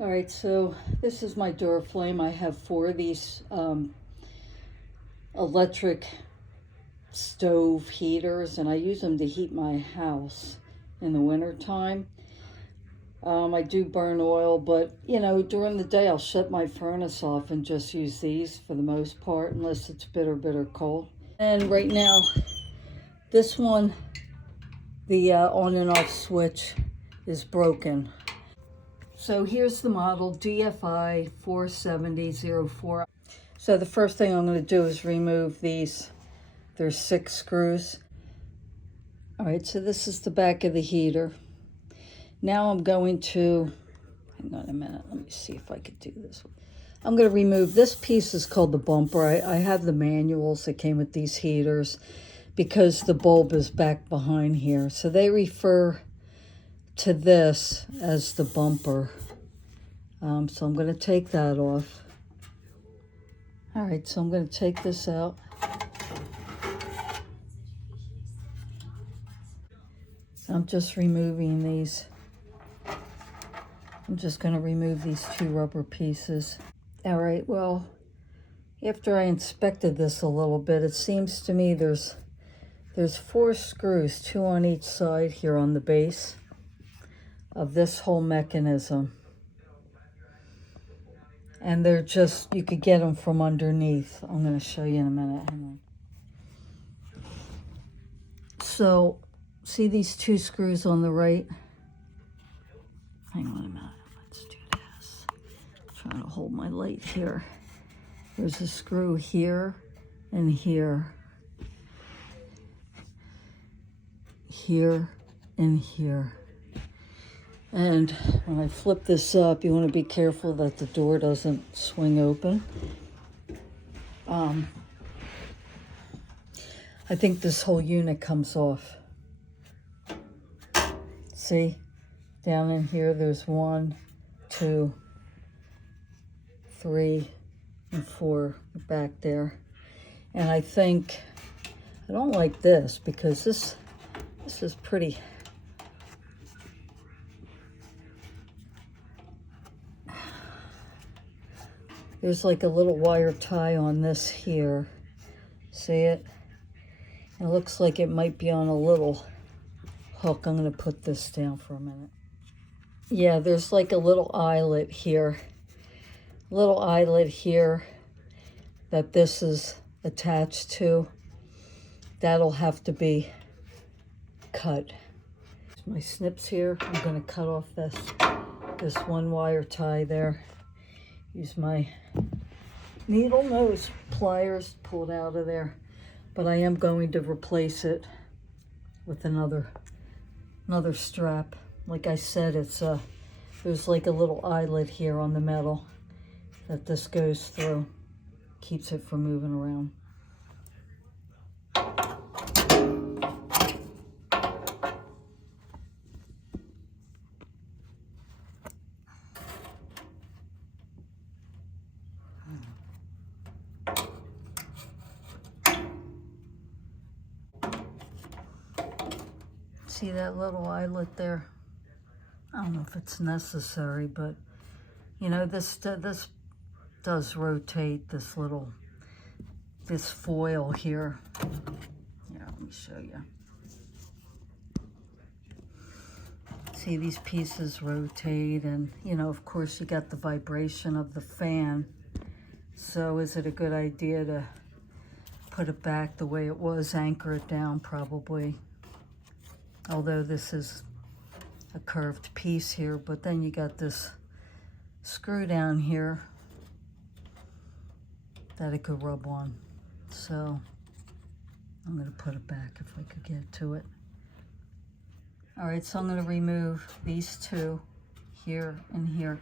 All right, so this is my Duraflame. I have 4 of these electric stove heaters, and I use them to heat my house in the winter time. I do burn oil, but during the day I'll shut my furnace off and just use these for the most part, unless it's bitter cold. And right now, this one, the on and off switch is broken. So here's the model DFI 47004. So the first thing I'm going to do is remove these. There's 6 screws. All right, so this is the back of the heater. Now I'm going to, hang on a minute, let me see if I could do this. I'm going to remove this piece. Is called the bumper. I have the manuals that came with these heaters because the bulb is back behind here. So they refer to this as the bumper. So I'm going to take that off. All right, so I'm going to take this out. I'm just removing these. I'm just going to remove these 2 rubber pieces. All right, well, after I inspected this a little bit, it seems to me there's 4 screws, 2 on each side here on the base of this whole mechanism. And they're just, you could get them from underneath. I'm going to show you in a minute. Hang on. So, see these 2 screws on the right? Hang on a minute. Let's do this. I'm trying to hold my light here. There's a screw here and here. Here and here. And when I flip this up, you want to be careful that the door doesn't swing open. I think this whole unit comes off. See, down in here, there's 1, 2, 3, and 4 back there. And I think, I don't like this because this is pretty. There's like a little wire tie on this here. See it? It looks like it might be on a little hook. I'm going to put this down for a minute. Yeah, there's like a little eyelet here. Little eyelet here that this is attached to. That'll have to be cut. My snips here. I'm going to cut off this 1 wire tie there. Use my needle nose pliers, pull it out of there. But I am going to replace it with another strap. Like I said, there's like a little eyelet here on the metal that this goes through. Keeps it from moving around. See that little eyelet there? I don't know if it's necessary, but this does rotate this foil here. Yeah, let me show you. See, these pieces rotate, and of course you got the vibration of the fan. So is it a good idea to put it back the way it was, anchor it down? Probably. Although this is a curved piece here, but then you got this screw down here that it could rub on. So I'm going to put it back if I could get to it. All right, so I'm going to remove these 2 here and here.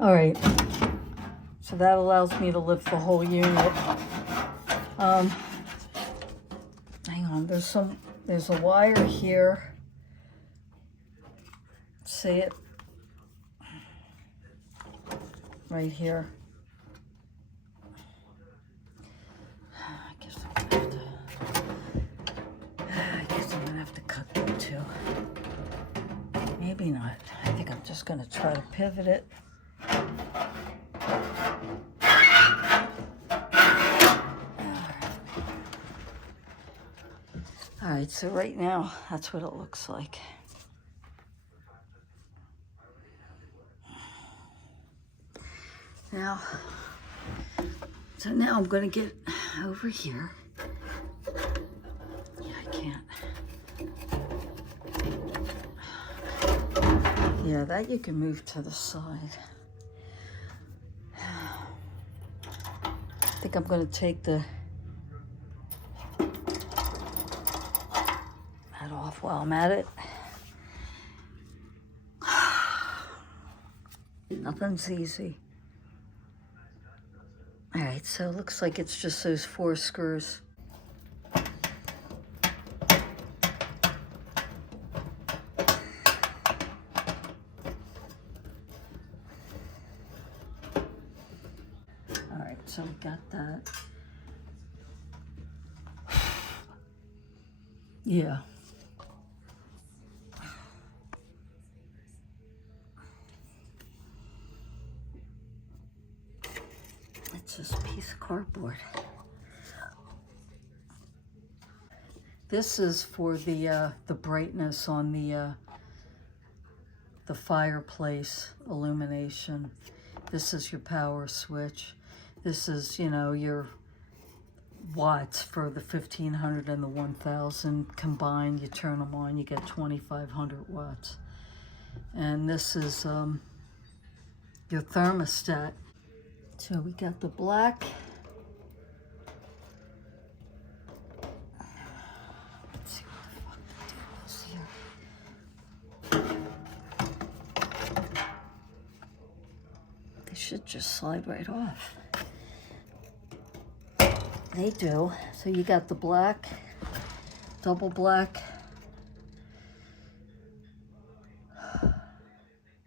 All right, so that allows me to lift the whole unit. Hang on, there's a wire here. See it? Right here. maybe not. I think I'm just going to try to pivot it. All right, so right now, that's what it looks like. Now, so now I'm going to get over here. Yeah, I can't. Yeah, that you can move to the side. I think I'm going to take that off while I'm at it. Nothing's easy. All right, so it looks like it's just those 4 screws. All right, so we got that. Yeah. It's just a piece of cardboard. This is for the brightness on the fireplace illumination. This is your power switch. This is, you know, your watts for the 1500 and the 1000 combined. You turn them on, you get 2500 watts. And this is your thermostat. So we got the black. Let's see what the fuck the deal is here. They should just slide right off. They do. So you got the black, double black.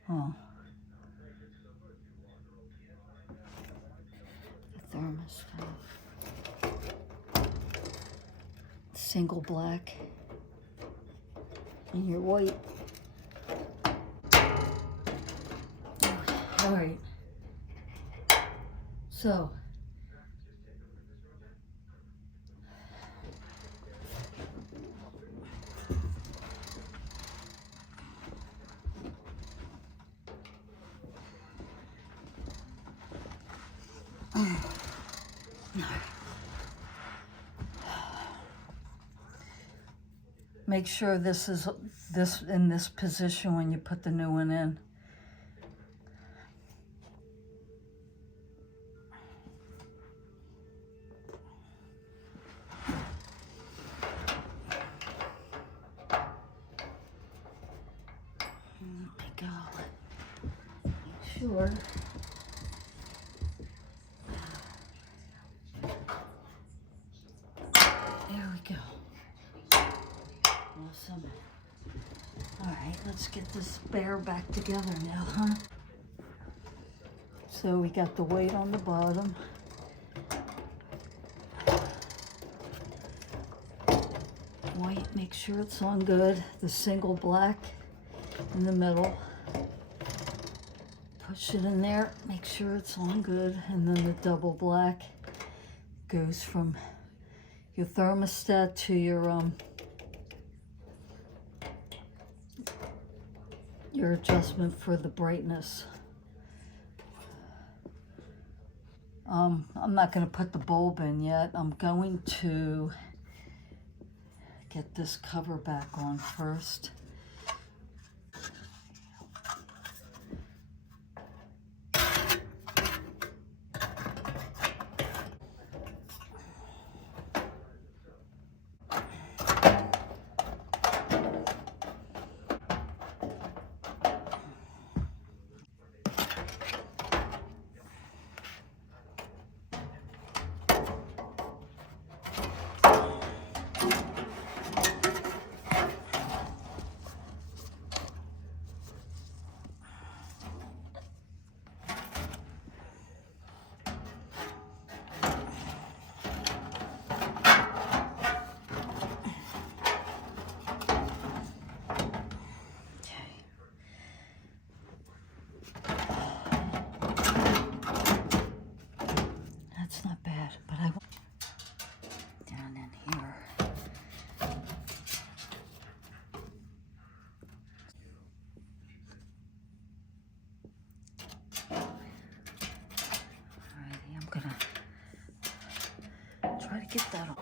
Oh. The thermostat. Single black. And your white. All right. So. Make sure this is in this position when you put the new one in. There we go. Make sure. There we go. Awesome. All right, let's get this bear back together now, huh? So we got the weight on the bottom. White, make sure it's on good. The single black in the middle. Push it in there, make sure it's on good. And then the double black goes from your thermostat to your adjustment for the brightness. I'm not going to put the bulb in yet. I'm going to get this cover back on first. get that on.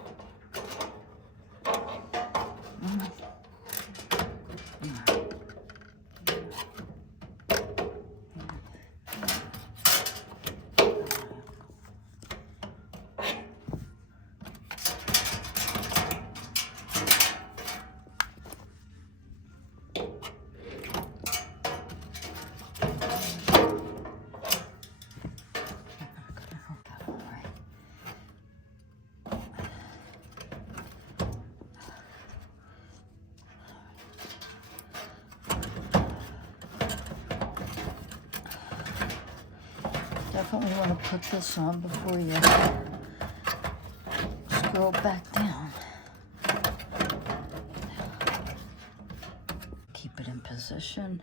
Definitely want to put this on before you scroll back down. Keep it in position.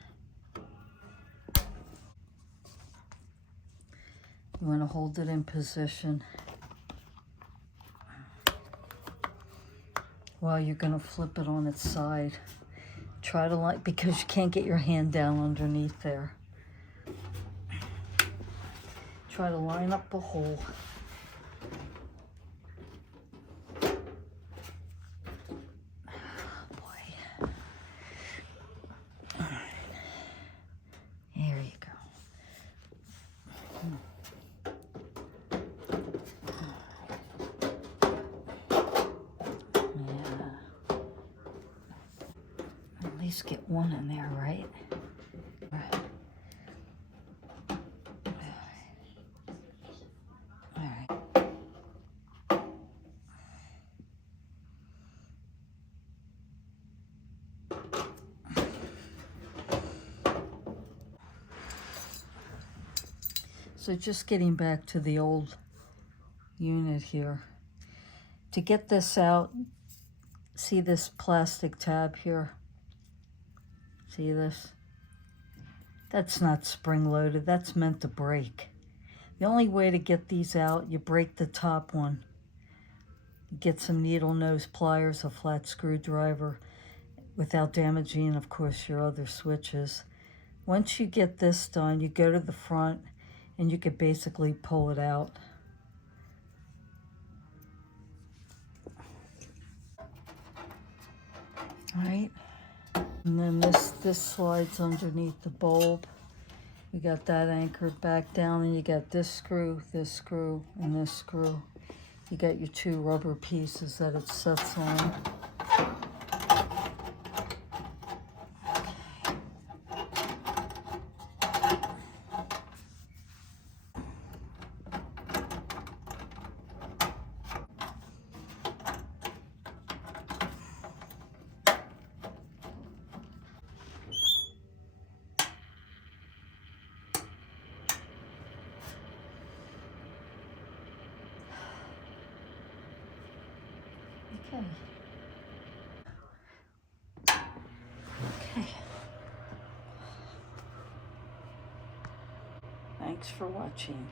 You want to hold it in position while you're going to flip it on its side. Try to because you can't get your hand down underneath there. Try to line up the hole. Get one in there, right? All right. So just getting back to the old unit here. To get this out, see this plastic tab here? See this? That's not spring-loaded. That's meant to break. The only way to get these out, you break the top one. Get some needle nose pliers, a flat screwdriver, without damaging, of course, your other switches. Once you get this done, you go to the front and you could basically pull it out. All right. And then this slides underneath the bulb. We got that anchored back down, and you got this screw, and this screw. You got your two rubber pieces that it sets on. Okay. Thanks for watching.